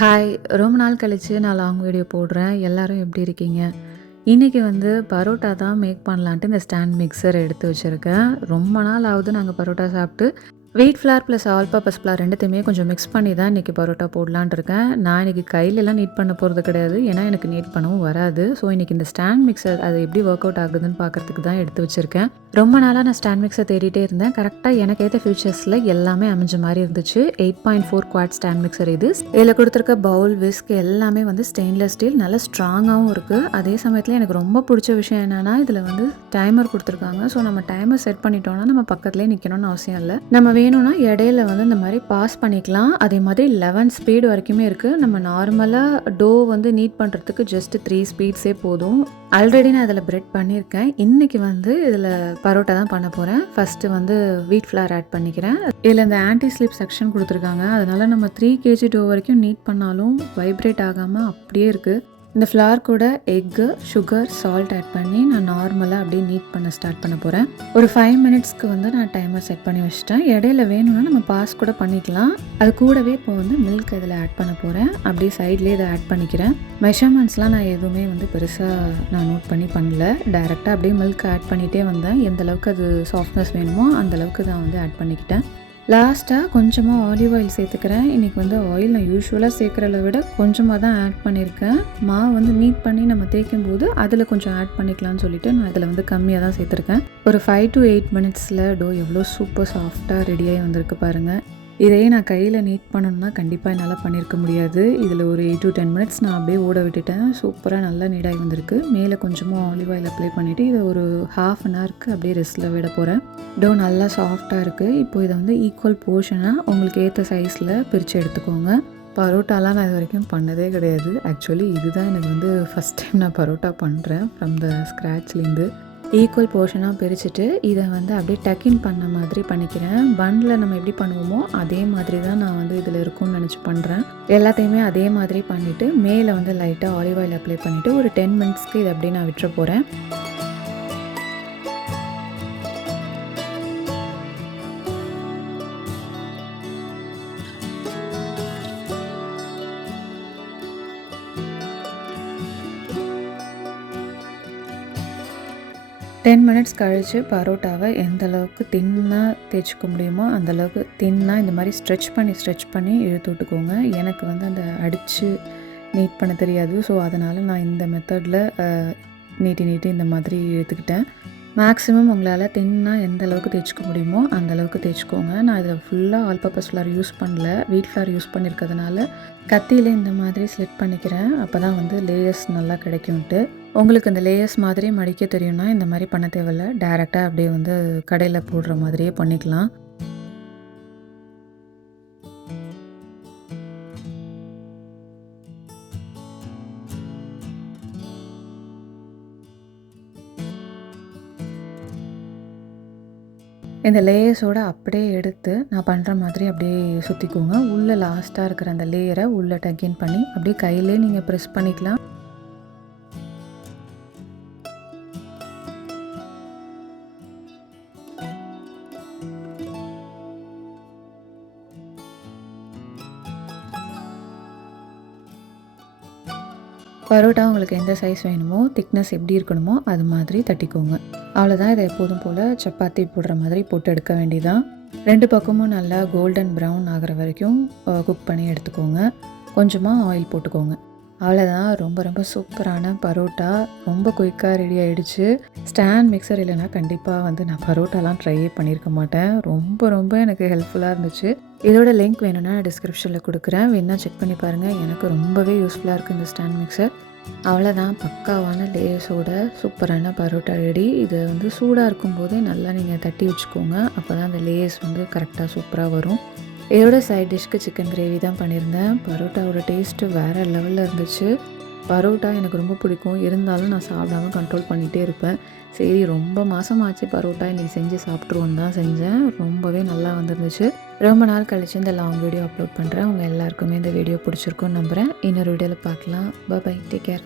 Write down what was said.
Hi! ரொம்ப நாள் கழிச்சு நான் லாங் வீடியோ போடுறேன். எல்லாரும் எப்படி இருக்கீங்க? இன்னைக்கு வந்து பரோட்டா தான் மேக் பண்ணலான்ட்டு இந்த ஸ்டாண்ட் மிக்சர் எடுத்து வச்சிருக்கேன். ரொம்ப நாள் ஆகுது நாங்க பரோட்டா சாப்பிட்டு. Wheat flour plus all purpose flour 2த்தையுமே கொஞ்சம் மிக்ஸ் பண்ணி தான் இன்றைக்கி பரோட்டா போடலான்ட்டு இருக்கேன். நான் இன்றைக்கி கையிலலாம் நீட் பண்ண போகிறது கிடையாது. ஏன்னா எனக்கு நீட் பண்ணவும் வராது. ஸோ இன்றைக்கி இந்த ஸ்டாண்ட் மிக்சர் அது எப்படி ஒர்க் அவுட் ஆகுதுன்னு பார்க்குறதுக்கு தான் எடுத்து வச்சுருக்கேன். ரொம்ப நாளாக நான் ஸ்டாண்ட் மிக்சர் தேடிட்டே இருந்தேன். கரெக்டாக எனக்கு ஏற்ற ஃபியூச்சர்ஸில் எல்லாமே அமைஞ்ச மாதிரி இருந்துச்சு. 8.4 குவாட் ஸ்டாண்ட் மிக்சர் இது. இதில் கொடுத்துருக்க பவுல் விஸ்க் எல்லாமே வந்து ஸ்டெயின்லெஸ் ஸ்டீல் நல்லா ஸ்ட்ராங்காகவும் இருக்குது. அதே சமயத்தில் எனக்கு ரொம்ப பிடிச்ச விஷயம் என்னென்னா இதில் வந்து டைமர் கொடுத்துருக்காங்க. ஸோ நம்ம டைமர் செட் பண்ணிட்டோம்னா நம்ம பக்கத்துலேயே நிற்கணும்னு அவசியம் இல்லை. நம்ம வேணும்னா இடையில வந்து இந்த மாதிரி பாஸ் பண்ணிக்கலாம். அதே மாதிரி 11 ஸ்பீடு வரைக்குமே இருக்குது. நம்ம நார்மலாக டோ வந்து நீட் பண்ணுறதுக்கு ஜஸ்ட் 3 ஸ்பீட்ஸே போதும். ஆல்ரெடி நான் இதில் பிரெட் பண்ணியிருக்கேன். இன்றைக்கி வந்து இதில் பரோட்டா தான் பண்ண போகிறேன். ஃபஸ்ட்டு வந்து வீட் ஃப்ளார் ஆட் பண்ணிக்கிறேன். இதில் இந்த ஆன்டி ஸ்லிப் செக்ஷன் கொடுத்துருக்காங்க. அதனால் நம்ம 3 kg டோ வரைக்கும் நீட் பண்ணாலும் வைப்ரேட் ஆகாமல் அப்படியே இருக்குது. இந்த ஃப்ளார் கூட எக்கு, சுகர், சால்ட் ஆட் பண்ணி நான் நார்மலாக அப்படியே நீட் பண்ண ஸ்டார்ட் பண்ண போகிறேன். ஒரு 5 மினிட்ஸ்க்கு வந்து நான் டைமர் செட் பண்ணி வச்சுட்டேன். இடையில வேணும்னா நம்ம பாஸ் கூட பண்ணிக்கலாம். அது கூடவே இப்போ வந்து மில்க் இதில் ஆட் பண்ண போகிறேன். அப்படியே சைட்லேயே இதை ஆட் பண்ணிக்கிறேன். மெஷர்மெண்ட்ஸ்லாம் நான் எதுவுமே வந்து பெருசாக நான் நோட் பண்ணல. டைரெக்டாக அப்படியே மில்க் ஆட் பண்ணிகிட்டே வந்தேன். எந்த அளவுக்கு அது சாஃப்ட்னஸ் வேணுமோ அந்தளவுக்கு நான் வந்து ஆட் பண்ணிக்கிட்டேன். லாஸ்ட்டாக கொஞ்சமாக ஆலிவ் ஆயில் சேர்த்துக்கிறேன். இன்றைக்கி வந்து ஆயில் நான் யூஸ்வலாக சேர்க்குறத விட கொஞ்சமாக தான் ஆட் பண்ணியிருக்கேன். மாவு வந்து நீட் பண்ணி நம்ம தேய்க்கும் போது அதில் கொஞ்சம் ஆட் பண்ணிக்கலாம்னு சொல்லிட்டு நான் இதில் வந்து கம்மியாக தான் சேர்த்துருக்கேன். ஒரு 5 to 8 மினிட்ஸில் டோ எவ்வளோ சூப்பர் சாஃப்டாக ரெடியாகி வந்திருக்கு பாருங்கள். இதையே நான் கையில் நீட் பண்ணணும்னா கண்டிப்பாக என்னால் பண்ணியிருக்க முடியாது. இதில் ஒரு 8 to 10 மினிட்ஸ் நான் அப்படியே ஓட விட்டுட்டேன். சூப்பராக நல்லா நீடாகி வந்திருக்கு. மேலே கொஞ்சமாக ஆலிவ் ஆயில் அப்ளை பண்ணிவிட்டு இதை ஒரு 1/2 அன் ஹவருக்கு அப்படியே ரெஸ்ட்டில் விட போகிறேன். டோ நல்லா சாஃப்டாக இருக்குது. இப்போ இதை வந்து ஈக்குவல் போர்ஷனாக உங்களுக்கு ஏற்ற சைஸில் பிரித்து எடுத்துக்கோங்க. பரோட்டாலாம் நான் இது வரைக்கும் பண்ணதே கிடையாது. ஆக்சுவலி இதுதான் எனக்கு வந்து ஃபஸ்ட் டைம் நான் பரோட்டா பண்ணுறேன் ஃப்ரம் த ஸ்க்ராட்ச்லேருந்து. ஈக்குவல் போர்ஷனாக பிரிச்சுட்டு இதை வந்து அப்படியே டக்கின் பண்ண மாதிரி பண்ணிக்கிறேன். பன்னில் நம்ம எப்படி பண்ணுவோமோ அதே மாதிரி தான் நான் வந்து இதில் இருக்கும்னு நினச்சி பண்ணுறேன். எல்லாத்தையுமே அதே மாதிரி பண்ணிவிட்டு மேலே வந்து லைட்டாக ஆலிவ் ஆயில் அப்ளை பண்ணிவிட்டு ஒரு 10 மினிட்ஸ்க்கு இதை அப்படியே நான் விட்டுற போகிறேன். டென் மினிட்ஸ் கழித்து பரோட்டாவை எந்த அளவுக்கு தின்னாக தேய்ச்சிக்க முடியுமோ அந்தளவுக்கு தின்னாக இந்த மாதிரி ஸ்ட்ரெச் பண்ணி இழுத்து விட்டுக்கோங்க. எனக்கு வந்து அந்த அடித்து நீட் பண்ண தெரியாது. ஸோ அதனால் நான் இந்த மெத்தடில் நீட்டி இந்த மாதிரி இழுத்துக்கிட்டேன். மேக்ஸிமம் உங்களால் தின்னாக எந்த அளவுக்கு தேய்ச்சிக்க முடியுமோ அந்தளவுக்கு தேய்ச்சிக்கோங்க. நான் இதில் ஃபுல்லாக ஆல் பர்ப்பஸ் ஃப்ளார் யூஸ் பண்ணல, வீட் ஃப்ளார் யூஸ் பண்ணியிருக்கிறதுனால கத்தியில் இந்த மாதிரி ஸ்லிட் பண்ணிக்கிறேன். அப்போ தான் வந்து லேயர்ஸ் நல்லா கிடைக்கும்ட்டு. உங்களுக்கு இந்த லேயர்ஸ் மாதிரி மடிக்க தெரியும்னா இந்த மாதிரி பண்ண தேவையில்ல. டைரெக்டாக அப்படியே வந்து கடையில் போடுற மாதிரியே பண்ணிக்கலாம். இந்த லேயர்ஸோடு அப்படியே எடுத்து நான் பண்ணுற மாதிரி அப்படியே சுற்றிக்கோங்க. உள்ளே லாஸ்ட்டாக இருக்கிற அந்த லேயரை உள்ளே டக்கின் பண்ணி அப்படியே கையிலே நீங்கள் ப்ரெஸ் பண்ணிக்கலாம். பரோட்டா உங்களுக்கு எந்த சைஸ் வேணுமோ, திக்னஸ் எப்படி இருக்கணுமோ அது மாதிரி தட்டிக்கோங்க. அவ்வளோதான். இதை எப்போதும் போல் சப்பாத்தி போடுற மாதிரி போட்டு எடுக்க வேண்டியதான். 2 பக்கமும் நல்லா கோல்டன் ப்ரௌன் ஆகிற வரைக்கும் குக் பண்ணி எடுத்துக்கோங்க. கொஞ்சமாக ஆயில் போட்டுக்கோங்க. அவ்வளோதான். ரொம்ப சூப்பரான பரோட்டா ரொம்ப குயிக்காக ரெடி ஆகிடுச்சு. ஸ்டாண்ட் மிக்சர் இல்லைனா கண்டிப்பாக வந்து நான் பரோட்டாலாம் ட்ரையே பண்ணியிருக்க மாட்டேன். ரொம்ப எனக்கு ஹெல்ப்ஃபுல்லாக இருந்துச்சு. இதோட லிங்க் வேணும்னா டிஸ்கிரிப்ஷனில் கொடுக்குறேன். வேணா செக் பண்ணி பாருங்கள். எனக்கு ரொம்பவே யூஸ்ஃபுல்லாக இருக்குது இந்த ஸ்டாண்ட் மிக்சர். அவ்வளோதான். பக்காவான லேயர்ஸோட சூப்பரான பரோட்டா ரெடி. இதை வந்து சூடாக இருக்கும்போதே நல்லா நீங்கள் தட்டி வச்சுக்கோங்க. அப்போ தான் அந்த லேயர்ஸ் வந்து கரெக்டாக சூப்பராக வரும். இதோட சைட் டிஷ்க்கு சிக்கன் கிரேவி தான் பண்ணியிருந்தேன். பரோட்டாவோட டேஸ்ட்டு வேறு லெவலில் இருந்துச்சு. பரோட்டா எனக்கு ரொம்ப பிடிக்கும். இருந்தாலும் நான் சாப்பிடாமல் கண்ட்ரோல் பண்ணிகிட்டே இருப்பேன். சரி ரொம்ப மாதமாச்சு பரோட்டா இன்றைக்கி செஞ்சு சாப்பிட்ருவோன்னு தான் செஞ்சேன். ரொம்பவே நல்லா வந்துருந்துச்சு. ரொம்ப நாள் கழிச்சு இந்த லாங் வீடியோ அப்லோட் பண்ணுறேன். உங்கள் எல்லாருக்குமே இந்த வீடியோ பிடிச்சிருக்குன்னு நம்புகிறேன். இன்னொரு வீடியோவில் பார்க்கலாம். Bye take care.